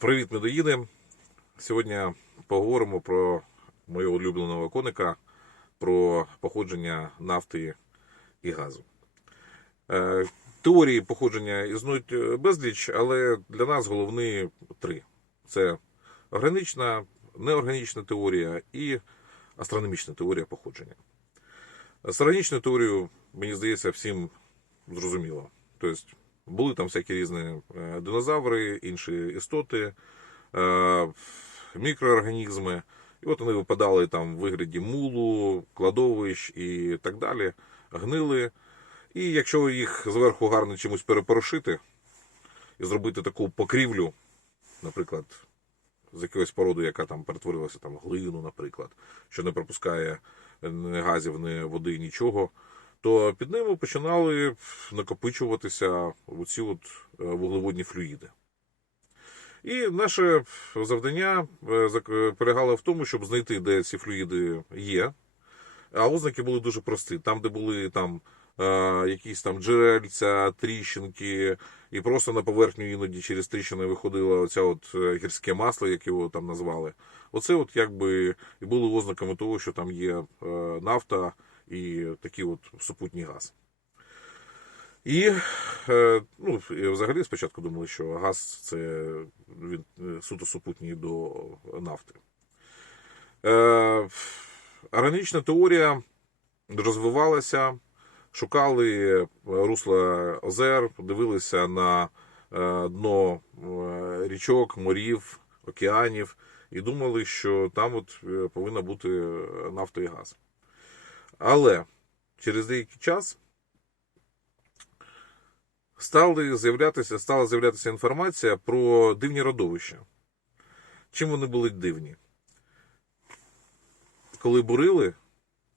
Привіт, медоїди! Сьогодні поговоримо про моєго улюбленого коника, про походження нафти і газу. Е, Теорії походження існують е, безліч, але для нас головні три: це органічна, неорганічна теорія і астрономічна теорія походження. З органічною теорією, мені здається, всім зрозуміло. Тобто були там всякі різні е, динозаври, інші істоти, е, мікроорганізми. І от вони випадали там в вигляді мулу, кладовищ і так далі, гнили. І якщо їх зверху гарно чимось перепорошити і зробити таку покрівлю, наприклад, з якоїсь породи, яка там перетворилася там, глину, наприклад, що не пропускає ні газів, ні води, нічого, то під ними починали накопичуватися оці от е, вуглеводні флюїди. І наше завдання е, полягало в тому, щоб знайти, де ці флюїди є. А ознаки були дуже прості. Там, де були там, е, якісь там джерельця, тріщинки, і просто на поверхню іноді через тріщини виходило оця от е, гірське масло, як його там назвали. Оце от якби і були ознаками того, що там є е, нафта і такий от супутній газ. І, е, ну, взагалі спочатку думали, що газ це він е, суто супутній до нафти. Е, органічна теорія розвивалася, шукали русла озер, дивилися на дно річок, морів, океанів і думали, що там от повинна бути нафта і газ. Але через деякий час стали з'являтися, стала з'являтися інформація про дивні родовища. Чим вони були дивні? Коли бурили,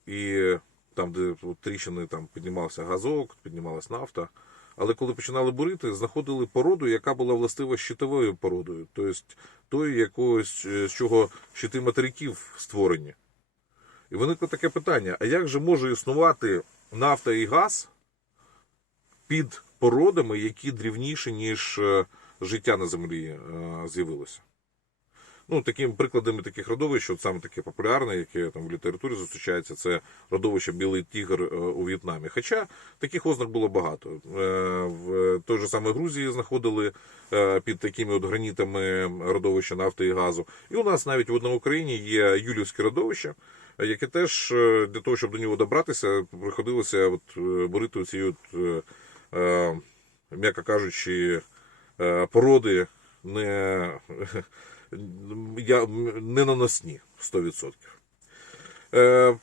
і там, де тріщини там піднімався газок, піднімалась нафта. Але коли починали бурити, знаходили породу, яка була властива щитовою породою, тобто тою якогось, е, з чого щити материків створені. І виникло таке питання: а як же може існувати нафта і газ під породами, які дрівніші, ніж е, життя на землі е, з'явилося? Ну, таким прикладами таких родовищ, от саме таке популярне, яке там в літературі зустрічається, це родовище Білий Тігр е, у В'єтнамі. Хоча таких ознак було багато. Е, В той же саме Грузії знаходили е, під такими от гранітами родовища нафти і газу. І у нас навіть в одній Україні є Юлівське родовище, яке теж для того, щоб до нього добратися, приходилося от борити ці от, м'яко кажучи, породи не, я, не наносні 100%. Е,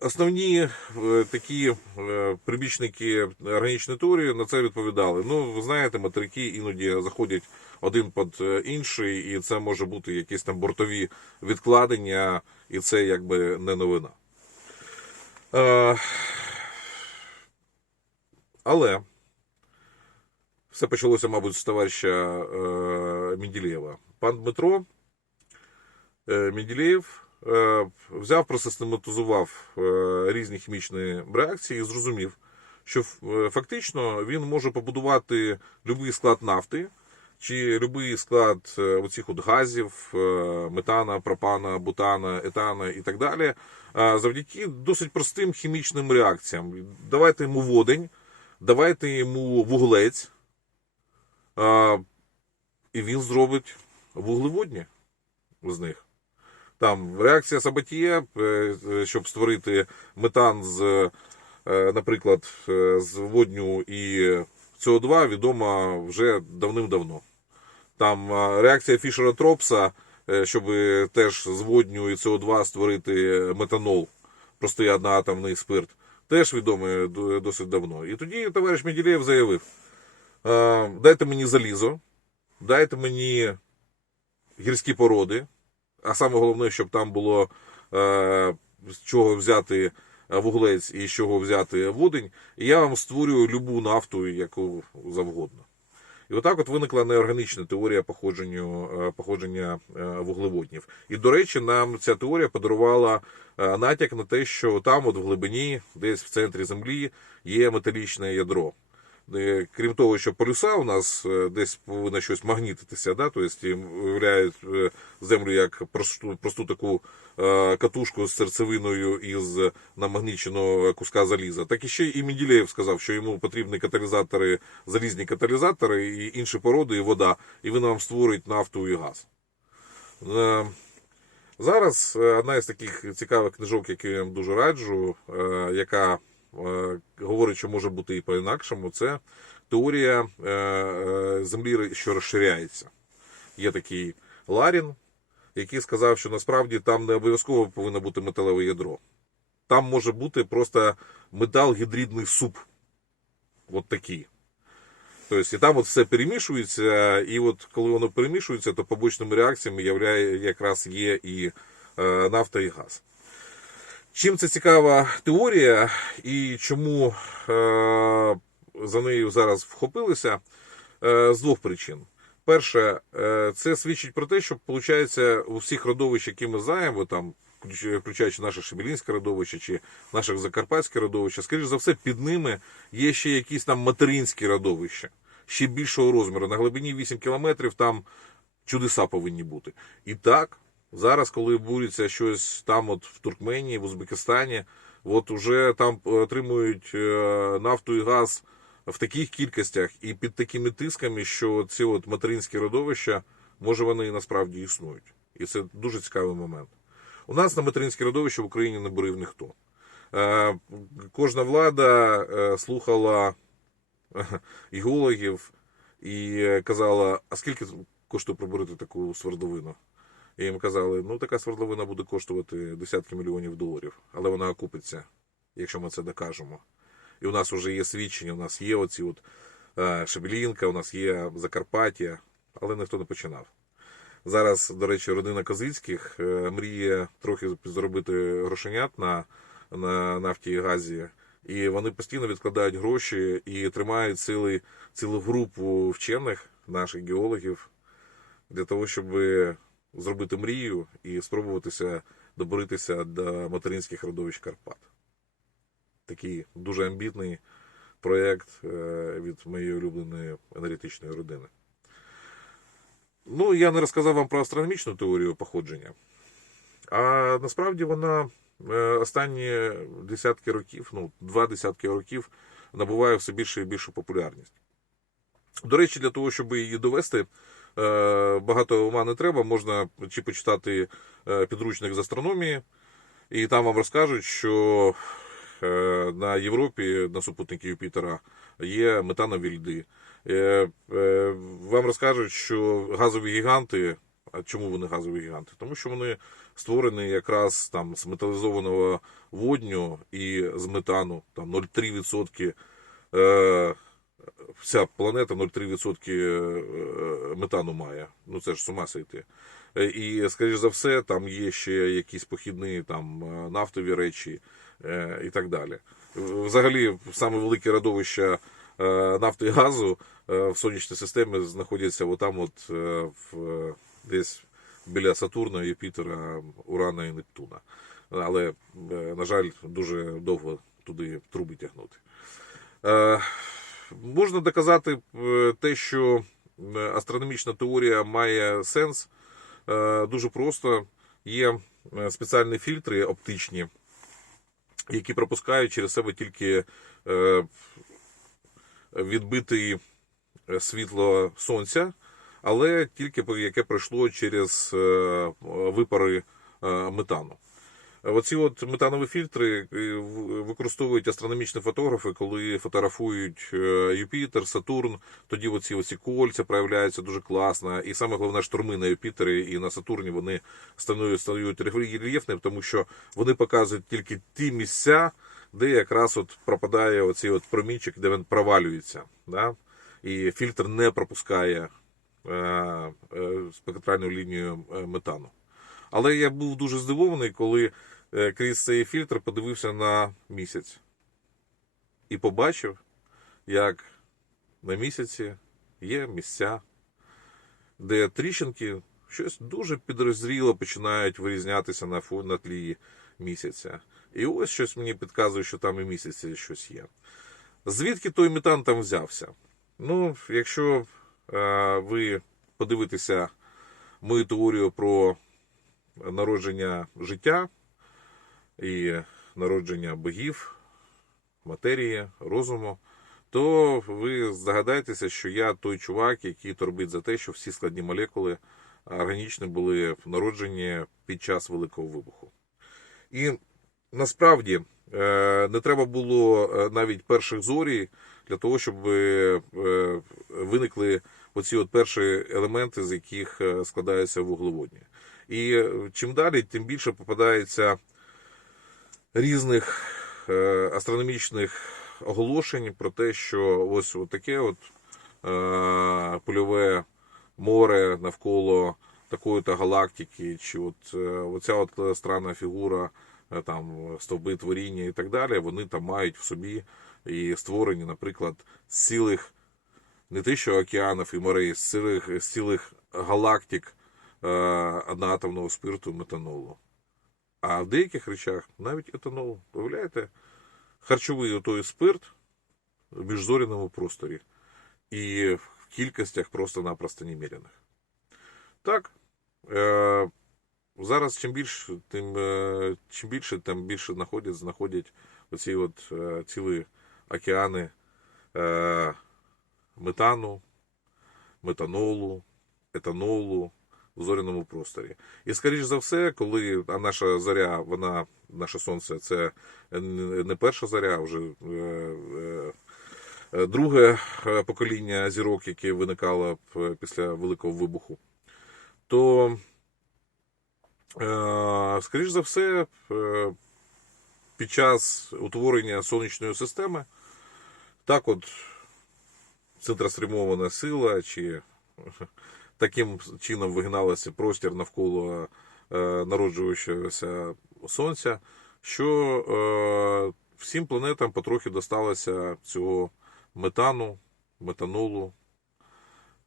Основні е, такі е, прибічники органічної теорії на це відповідали. Ну, ви знаєте, материки іноді заходять один під інший, і це може бути якісь там бортові відкладення, і це якби не новина. Але все почалося, мабуть, з товариша Менделєєва. Пан Дмитро е, Менделєєв е, взяв, просистематизував е, різні хімічні реакції і зрозумів, що фактично він може побудувати будь-який склад нафти чи будь-який склад оцих от газів, метана, пропана, бутана, етана і так далі, завдяки досить простим хімічним реакціям. Давайте йому водень, давайте йому вуглець, і він зробить вуглеводні з них. Там реакція Сабатіє, е, е, щоб створити метан з, е, наприклад, з водню і СО2 відома вже давним-давно. Там реакція Фішера Тропса, щоб теж з водню і СО2 створити метанол, простий одноатомний спирт, теж відомий досить давно. І тоді товариш Меділєєв заявив: дайте мені залізо, дайте мені гірські породи, а саме головне, щоб там було е, з чого взяти е, вуглець і з чого взяти водень, і я вам створюю любу нафту, яку завгодно. І отак от виникла неорганічна теорія походження, е, походження е, вуглеводнів. І, до речі, нам ця теорія подарувала е, натяк на те, що там, от в глибині, десь в центрі землі, є металічне ядро. Е, крім того, що полюса у нас е, десь повинно щось магнітитися, да? тобто і уявляють е, землю як просту, просту таку катушку з серцевиною із намагніченого куска заліза. Так і ще і Менділеєв сказав, що йому потрібні каталізатори, залізні каталізатори і інші породи, і вода, і він нам створить нафту і газ. Зараз одна із таких цікавих книжок, які я вам дуже раджу, яка говорить, що може бути і по-інакшому, це теорія е, е, землі, що розширяється. Є такий Ларін, який сказав, що насправді там не обов'язково повинно бути металеве ядро. Там може бути просто метал-гідридний суп. От такий. Тобто, і там от все перемішується, і от коли воно перемішується, то побочними реакціями являє, якраз є і е, нафта, і газ. Чим це цікава теорія, і чому е, за нею зараз вхопилися? Е, з двох причин. Перше, е, це свідчить про те, що виходить, у всіх родовищ, які ми знаємо, там, включ- включаючи наше Шебелінське родовище чи наше Закарпатське родовище, скоріш за все, під ними є ще якісь там материнські родовища, ще більшого розміру. На глибині 8 кілометрів там чудеса повинні бути. І так, зараз, коли будеться щось там, от в Туркменії, в Узбекистані, от уже там отримують е, нафту і газ в таких кількостях і під такими тисками, що ці от материнські родовища, може, вони і насправді існують. І це дуже цікавий момент. У нас на материнське родовище в Україні не бурив ніхто. Е, Кожна влада е, слухала геологів і казала, а скільки коштує пробурити таку свердловину? І їм казали, ну така свердловина буде коштувати десятки мільйонів доларів, але вона окупиться, якщо ми це докажемо. І у нас вже є свідчення, у нас є оці от е, Шебелінка, у нас є Закарпаття, але ніхто не починав. Зараз, до речі, родина Козицьких е, мріє трохи зробити грошенят на, на нафті і газі. І вони постійно відкладають гроші і тримають цілий, цілу групу вчених, наших геологів, для того, щоб зробити мрію і спробуватися доборитися до материнських родовищ Карпат. Такий дуже амбітний проєкт е, від моєї улюбленої енергетичної родини. Ну, я не розказав вам про астрономічну теорію походження. А насправді вона е, останні десятки років, ну, два десятки років, набуває все більше і більшу популярність. До речі, для того, щоб її довести, багато ума не треба. Можна чи почитати е, підручник з астрономії, і там вам розкажуть, що е, на Європі, на супутники Юпітера, є метанові льди. Е, е, Вам розкажуть, що газові гіганти. А чому вони газові гіганти? Тому що вони створені якраз там з металізованого водню і з метану, там 0,3%. Е, вся планета 0,3% е, метану має. Ну це ж з ума сойти. Е, І, скоріш за все, там є ще якісь похідні там е, нафтові речі е, і так далі. Взагалі, саме велике родовище е, нафти і газу е, в сонячній системі знаходяться отам, от е, в е, десь біля Сатурна, Юпітера, Урана і Нептуна. Але, е, на жаль, дуже довго туди труби тягнути. Можна доказати е, те, що е, астрономічна теорія має сенс е, дуже просто. Є спеціальні фільтри оптичні, які пропускають через себе тільки відбите світло сонця, але тільки яке пройшло через випари метану. Оці от метанові фільтри е, використовують астрономічні фотографи, коли фотографують е, Юпітер, Сатурн. Тоді оці, оці кольця проявляються дуже класно. І саме головне штурми на Юпітері і на Сатурні вони стають, стають рельєфними, тому що вони показують тільки ті місця, де якраз от пропадає оцей от промінчик, де він провалюється. Да? І фільтр не пропускає е, е, спектральну лінію е, метану. Але я був дуже здивований, коли крізь цей фільтр подивився на місяць і побачив, як на місяці є місця, де тріщинки щось дуже підрозріло починають вирізнятися на, фо- на тлі місяця. І ось щось мені підказує, що там і місяці щось є. Звідки той метан там взявся? Ну, якщо е, ви подивитеся мою теорію про народження життя і народження богів, матерії, розуму, то ви здогадаєтеся, що я той чувак, який торбить за те, що всі складні молекули органічні були народжені під час Великого вибуху. І насправді е, не треба було е, навіть перших зорій для того, щоб е, виникли оці от перші елементи, з яких складаються вуглеводні. І чим далі, тим більше попадається різних е, астрономічних оголошень про те, що ось таке от е, польове море навколо такої-то галактики, чи от е, оця от странна фігура, там стовби творіння і так далі, вони там мають в собі і створені, наприклад, з цілих не те, що океанів і морей, з цілих, з цілих галактик е, одноатомного спирту метанолу. А в деяких речах навіть етанол. Уявляєте, харчовий отой спирт в міжзоряному просторі і в кількостях просто-напросто неміряних. Так, е, зараз чим більше, тим, е, чим більше, тим більше знаходять, знаходять оці от е, цілі океани е, метану, метанолу, етанолу в зоряному просторі. І, скоріш за все, коли а наша зоря, вона, наше сонце, це не перша зоря, а вже е, е, е, друге покоління зірок, яке виникало після Великого вибуху, то, скоріш за все, під час утворення сонячної системи, так от центростримована сила, чи таким чином вигиналося простір навколо е, народжуючогося сонця, що е, всім планетам потрохи досталося цього метану, метанолу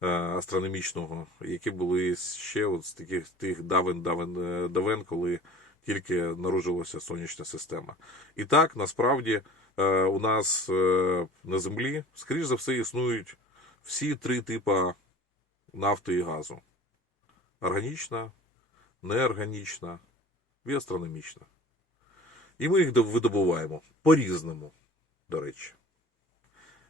е, астрономічного, які були ще от з таких тих давен, давен, давен, коли тільки народжилася сонячна система. І так насправді у нас на Землі, скоріш за все, існують всі три типи нафти і газу: органічна, неорганічна і астрономічна. І ми їх видобуваємо по-різному, до речі.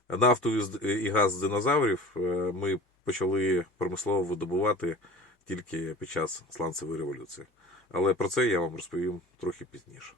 Нафту і газ з динозаврів е, ми почали промислово видобувати тільки під час сланцевої революції. Але про це я вам розповім трохи пізніше.